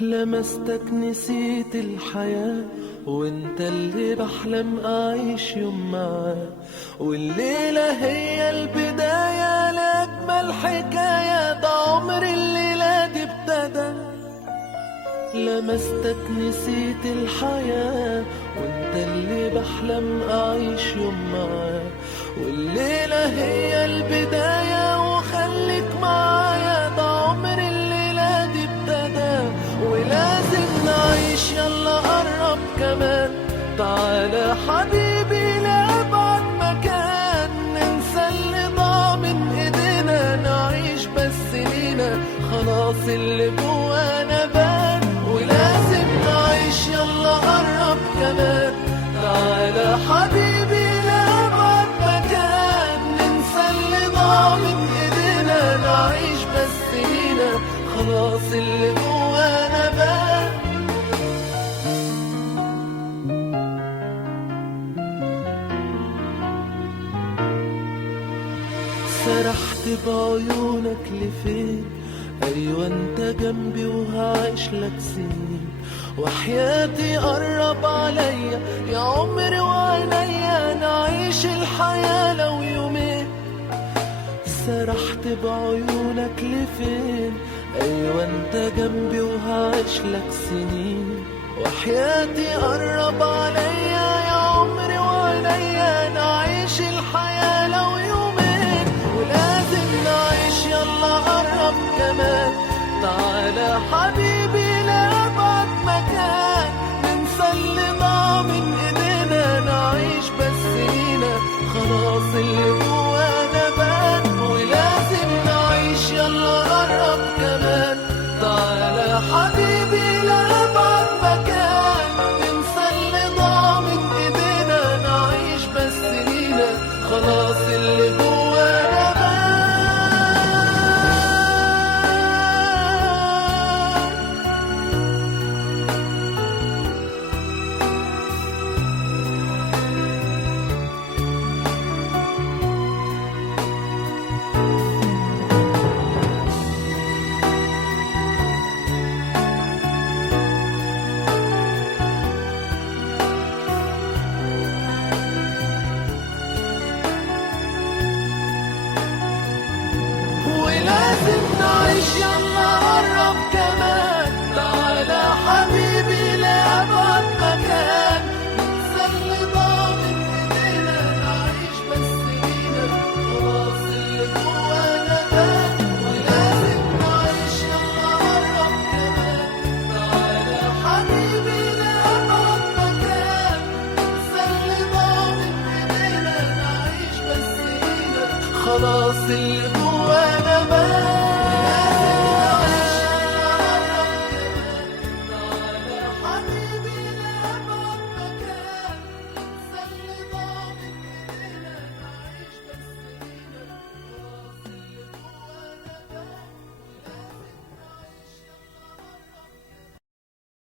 لمستك نسيت الحياة، وانت اللي بحلم اعيش يوم معاه، والليلة هي البداية لأجمل حكاية، ده عمر الليلة دي ابتدى. لمستك نسيت الحياة، وانت اللي بحلم اعيش يوم معاه، والليلة هي البداية وخليك معايا، ده عمر الليلة دي ابتدى. ولازم نعيش، يلا قرب كمان، تعالى حبيبي لأبعد مكان، ننسى اللي ضاع من ايدينا، نعيش بس لينا، خلاص اللي جوانا بان. ولازم نعيش، يلا قرب كمان، تعالى حبيبي لأبعد مكان، ننسى اللي ضاع من ايدينا، نعيش بس لينا، خلاص اللي جوانا بان. سرحت بعيونك لفين، ايوه انت جنبي وهعيش لك سنين، وحياتي قرب عليا يا عمري وعينيا، نعيش الحياة لو يومين. سرحت بعيونك لفين، ايوه انت جنبي وهعيش لك سنين، وحياتي قرب عليا يا عمري وعينيا، نعيش الحياة لو يومين. ولازم نعيش، يلا قرب كمان، تعالى حبيبي لأبعد مكان، ننسى اللي ضاع من ايدينا، نعيش بس لينا، خلاص اللي جوانا بان. ولازم نعيش، يلا قرب كمان، تعالى حبيبي لأبعد مكان، ننسى اللي ضاع من ايدينا، نعيش بس لينا، خلاص اللي جوانا بان. ولازم نعيش، يلا قرب كمان، تعالى حبيبي لأبعد مكان، ننسى اللي ضاع من ايدينا، نعيش بس لينا، خلاص اللي جوانا بان. ولازم نعيش، يلا قرب كمان، تعالى حبيبي لأبعد مكان، ننسى اللي ضاع من ايدينا، نعيش بس لينا، خلاص اللي